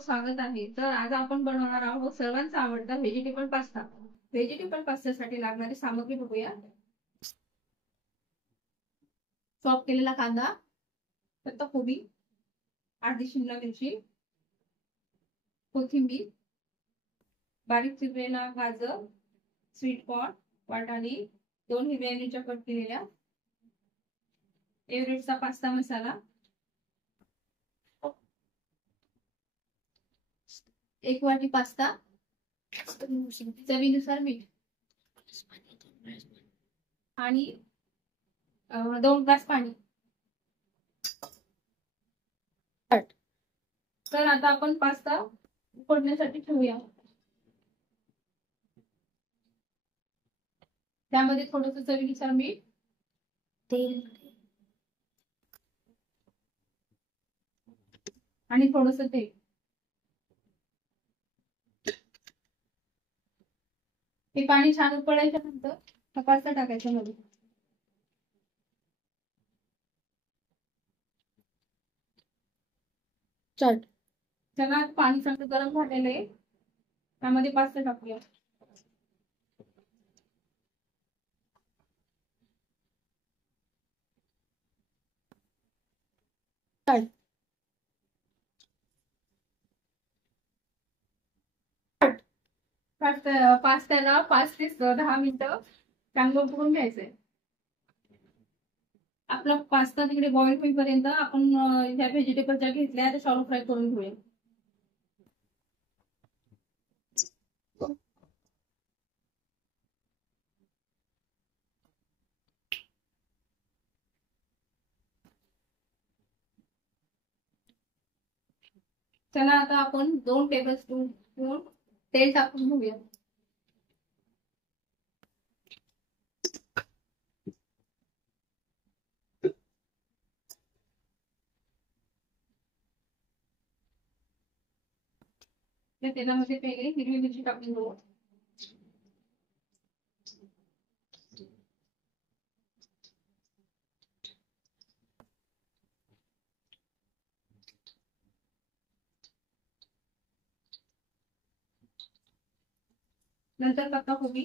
स्वागत आहे. तर आज आपण बनवणार आहोत सर्वांचा आवडता व्हेजिटेबल पास्ता. व्हेजिटेबल पास्त्यासाठी लागणारी सामग्री बघूया. चॉप केलेला कांदा, पत्ताकोबी, अर्धी शिमला मिरची, कोथिंबीर, बारीक चिरलेला गाजर, स्वीट कॉर्न, वाटाणे, 2 हिरव्या मिरच्या कट केलेल्या, एव्हरेस्टचा पास्ता मसाला, 1 वाटी पास्ता, चवीनुसार मीठ आणि 2 ग्लास पाणी. तर आता आपण पास्ता उकडण्यासाठी ठेवूया. त्यामध्ये थोडंसं चवीनुसार मीठ, तेल आणि थोडंसं तेल. हे पाणी छान उकळायच्या नंतर हा पास्ता टाकायचा मध्ये. चला पाणी चांगलं गरम झालेलं आहे, त्यामध्ये पास्ता टाकूया. पास्त्याला 5 ते 10 मिनिटं चांगलं उकळून घ्यायचंय. आपला पास्ता तिकडे बॉईल होईपर्यंत आपण ह्या व्हेजिटेबल ज्या घेतल्या त्या शॅलो फ्राय करून घेऊया. चला आता आपण 2 टेबलस्पून तेल टाकून घेऊया. त्या तेलामध्ये पहिले हिरवी मिरची टाकून घेऊ. नंतर पत्ताकोबी,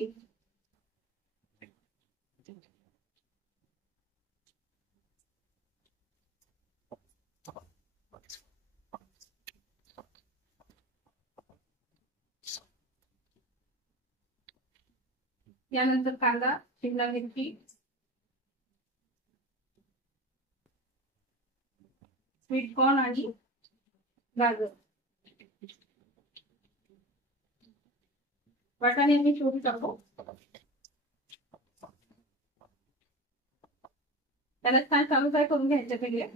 यानंतर कांदा, शिमला मिरची, स्वीट कॉर्न आणि गाजर. वाटाणे मी छोटी टाकू. त्याला छान चालू फ्राय करून घ्यायचं पहिले.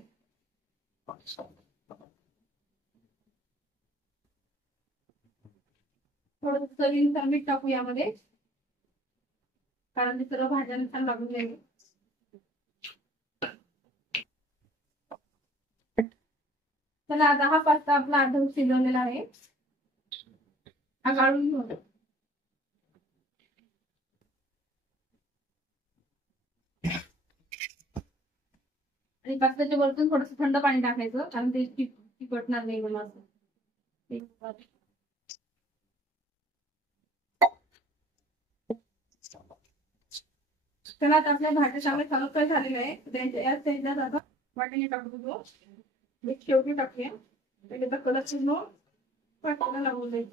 थोडं चवीनुसार मीठ टाकू यामध्ये, कारण ते सर्व भाज्यांना छान लागून जाईल. चला आता हा पास्ता आपला अर्धा शिजवलेला आहे, हा काढून घेऊ. आणि पास्त्याच्या वरतून थोडंसं थंड पाणी टाकायचं, कारण ते चिकटणार नाही म्हणून असं. चला आता आपल्या भाज्या चांगले चालू फ्राय झालेले आहे. या स्टेजला आता वाटाणे टाकून घेऊ. मीठ शेवटी टाकूया, म्हणजे कलर पूर्ण वाटायला लागून जाईल.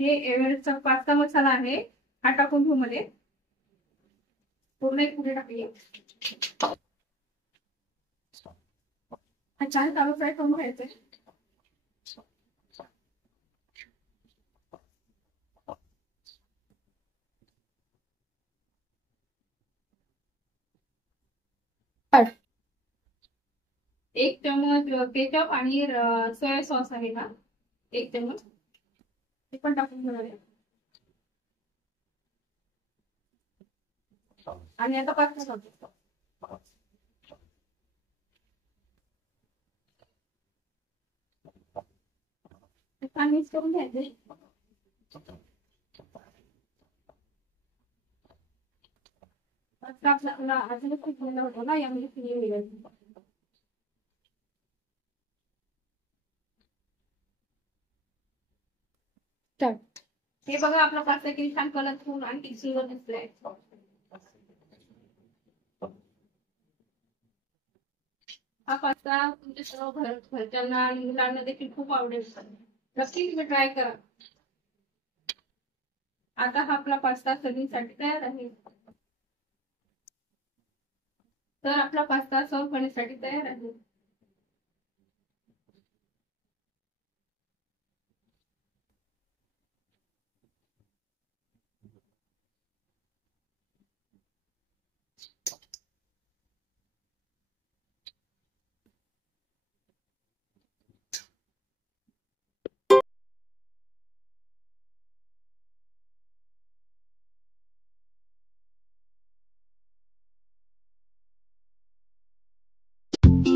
हे एव्हरेस्टचा पास्ता मसाला आहे, हा टाकून घेऊ मध्ये. पूर्ण एक पुढे टाकूया. हा छान चालू फ्राय करून घ्यायचंय. एक चमच केचप आणि सोया सॉस आहे ना, 1 चमच ते पण टाकून घेणार आहे. आणि आता पास्ता टाकू. पाणी मिक्स करून घ्यायचे. आपला अजून खूप होतो ना, यामध्ये हे बघा आपला पास्ता किती छान कलरफुल आणि सुंदर दिसलाय. हा पास्ता तुमच्या सर्व घरच्यांना आणि मुलांना देखील खूप आवडेल. नक्की तुम्ही ट्राय करा. आता हा आपला पास्ता सर्विंगसाठी तयार आहे. तर आपला पास्ता सर्व करण्यासाठी तयार आहे.